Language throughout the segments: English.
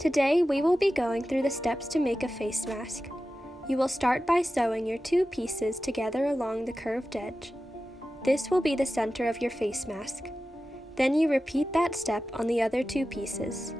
Today we will be going through the steps to make a face mask. You will start by sewing your two pieces together along the curved edge. This will be the center of your face mask. Then you repeat that step on the other two pieces.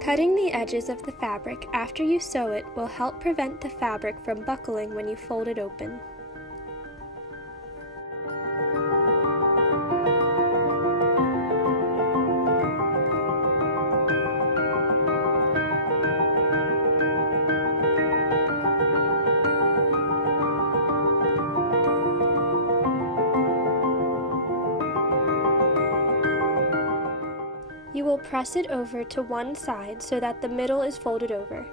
Cutting the edges of the fabric after you sew it will help prevent the fabric from buckling when you fold it open. You will press it over to one side so that the middle is folded over.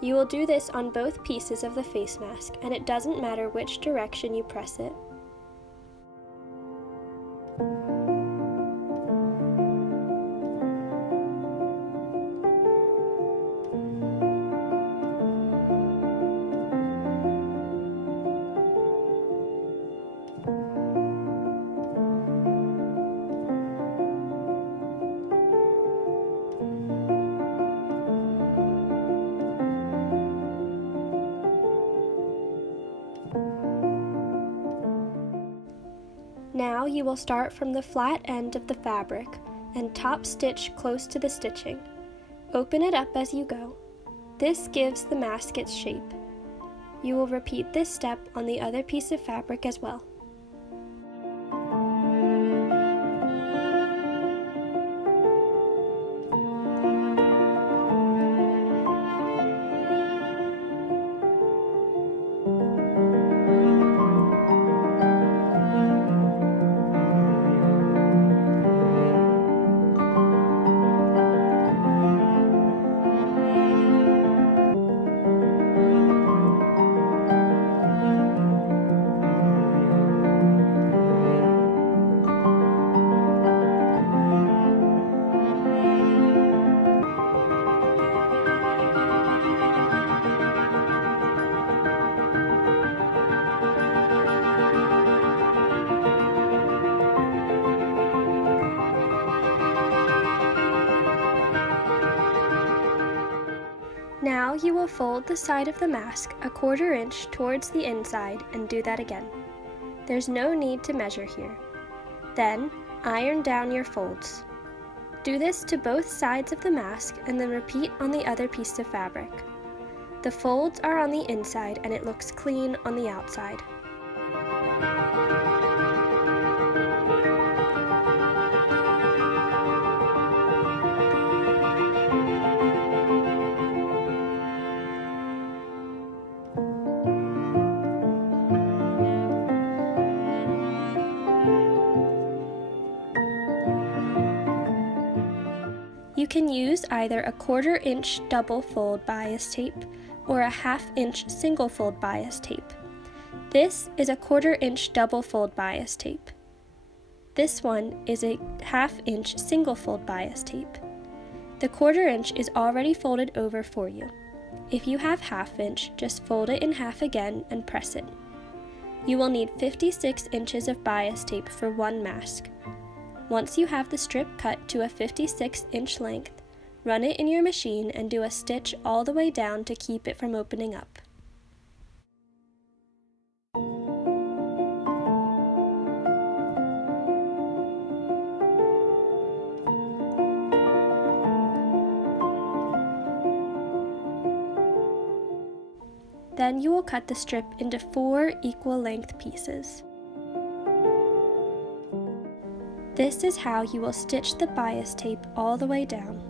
You will do this on both pieces of the face mask, and it doesn't matter which direction you press it. Now you will start from the flat end of the fabric and top stitch close to the stitching. Open it up as you go. This gives the mask its shape. You will repeat this step on the other piece of fabric as well. Now you will fold the side of the mask a 1/4 inch towards the inside and do that again. There's no need to measure here. Then, iron down your folds. Do this to both sides of the mask and then repeat on the other piece of fabric. The folds are on the inside and it looks clean on the outside. You can use either a 1/4 inch double fold bias tape or a 1/2 inch single fold bias tape. This is a 1/4 inch double fold bias tape. This one is a 1/2 inch single fold bias tape. The 1/4 inch is already folded over for you. If you have 1/2 inch, just fold it in half again and press it. You will need 56 inches of bias tape for one mask. Once you have the strip cut to a 56-inch length, run it in your machine and do a stitch all the way down to keep it from opening up. Then you will cut the strip into 4 equal length pieces. This is how you will stitch the bias tape all the way down.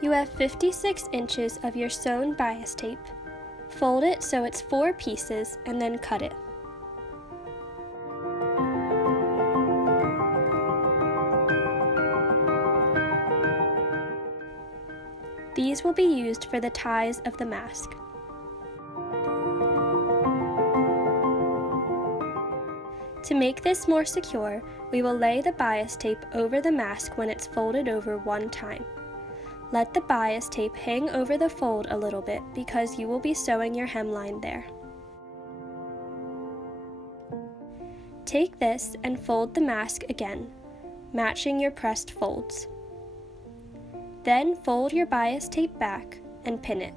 You have 56 inches of your sewn bias tape. Fold it so it's 4 pieces and then cut it. These will be used for the ties of the mask. To make this more secure, we will lay the bias tape over the mask when it's folded over one time. Let the bias tape hang over the fold a little bit because you will be sewing your hemline there. Take this and fold the mask again, matching your pressed folds. Then fold your bias tape back and pin it.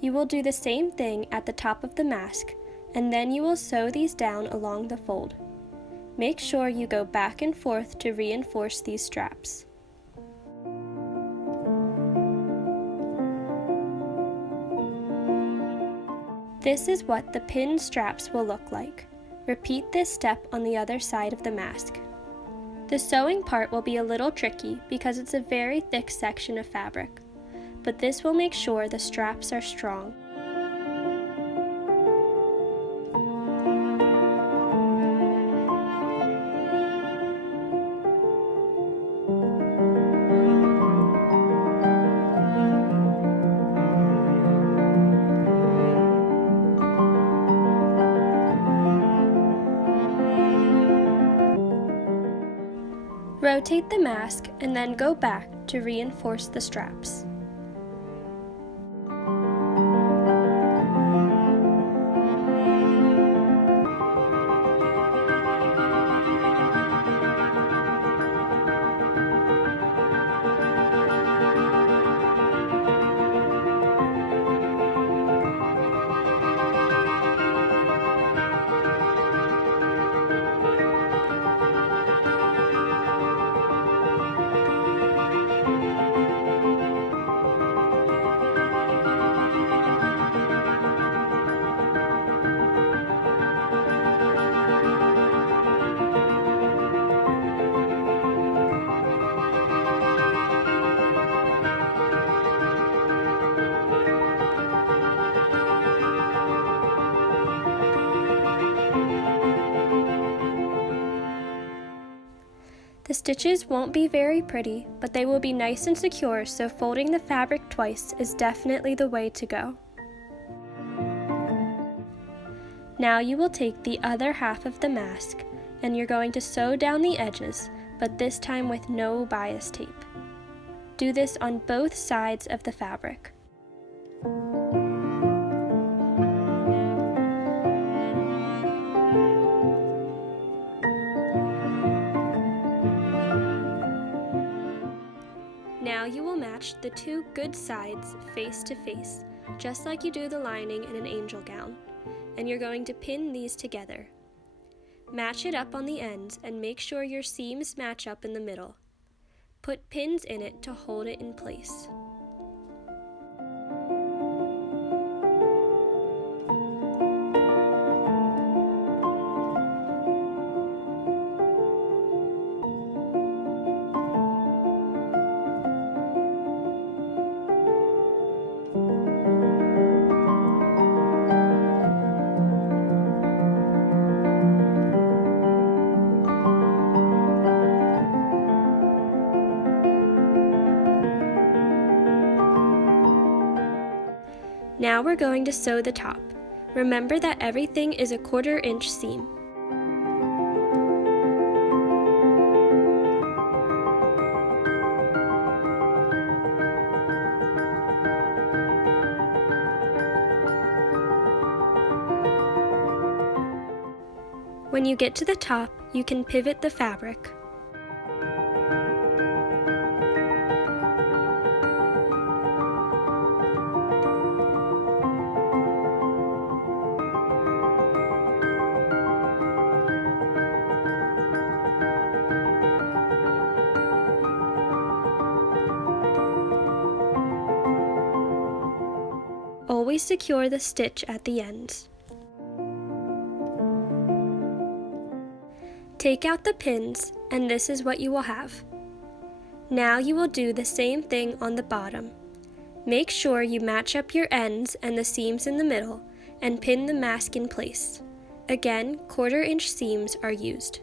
You will do the same thing at the top of the mask, and then you will sew these down along the fold. Make sure you go back and forth to reinforce these straps. This is what the pinned straps will look like. Repeat this step on the other side of the mask. The sewing part will be a little tricky because it's a very thick section of fabric, but this will make sure the straps are strong. Rotate the mask and then go back to reinforce the straps. The stitches won't be very pretty, but they will be nice and secure, so folding the fabric twice is definitely the way to go. Now you will take the other half of the mask and you're going to sew down the edges, but this time with no bias tape. Do this on both sides of the fabric. Now you will match the two good sides face to face, just like you do the lining in an angel gown, and you're going to pin these together. Match it up on the ends and make sure your seams match up in the middle. Put pins in it to hold it in place. Now we're going to sew the top. Remember that everything is a 1/4 inch seam. When you get to the top, you can pivot the fabric. Always secure the stitch at the ends. Take out the pins, and this is what you will have. Now you will do the same thing on the bottom. Make sure you match up your ends and the seams in the middle and pin the mask in place. Again, 1/4 inch seams are used.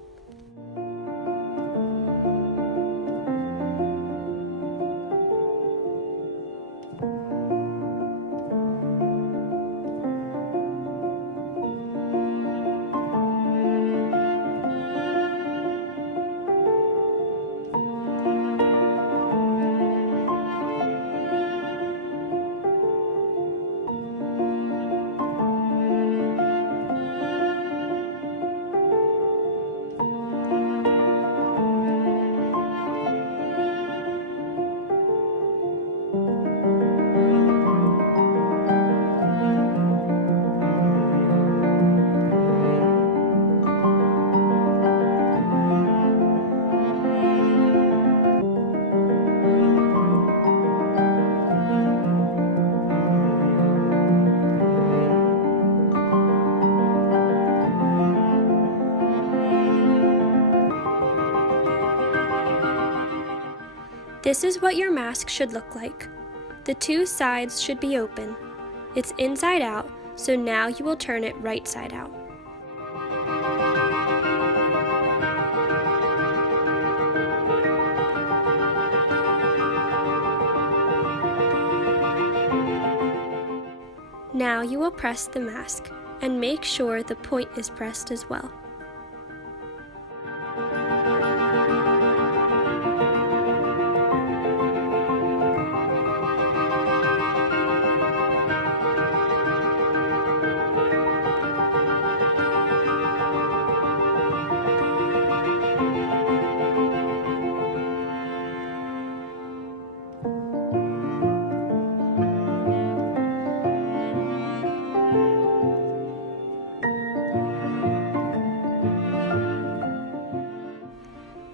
This is what your mask should look like. The 2 sides should be open. It's inside out, so now you will turn it right side out. Now you will press the mask, and make sure the point is pressed as well.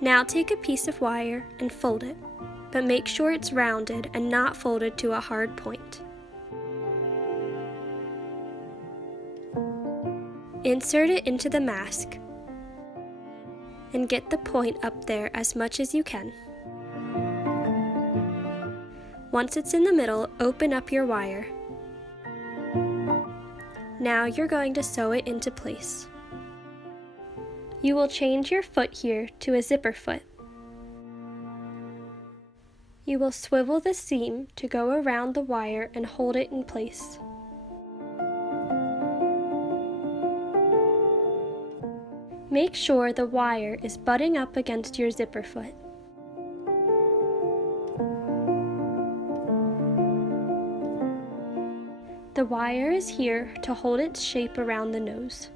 Now take a piece of wire and fold it, but make sure it's rounded and not folded to a hard point. Insert it into the mask and get the point up there as much as you can. Once it's in the middle, open up your wire. Now you're going to sew it into place. You will change your foot here to a zipper foot. You will swivel the seam to go around the wire and hold it in place. Make sure the wire is butting up against your zipper foot. The wire is here to hold its shape around the nose.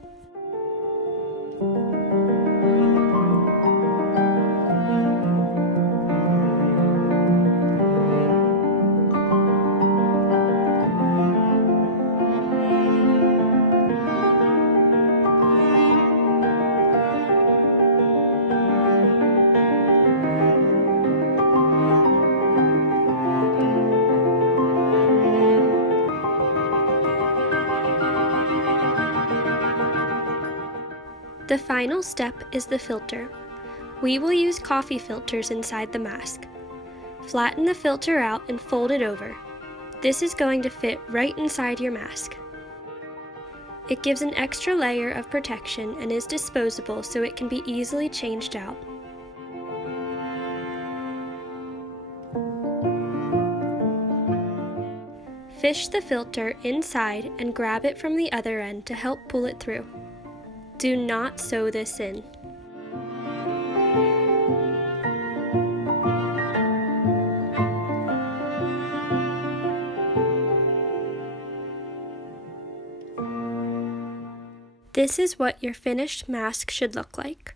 The final step is the filter. We will use coffee filters inside the mask. Flatten the filter out and fold it over. This is going to fit right inside your mask. It gives an extra layer of protection and is disposable so it can be easily changed out. Fish the filter inside and grab it from the other end to help pull it through. Do not sew this in. This is what your finished mask should look like.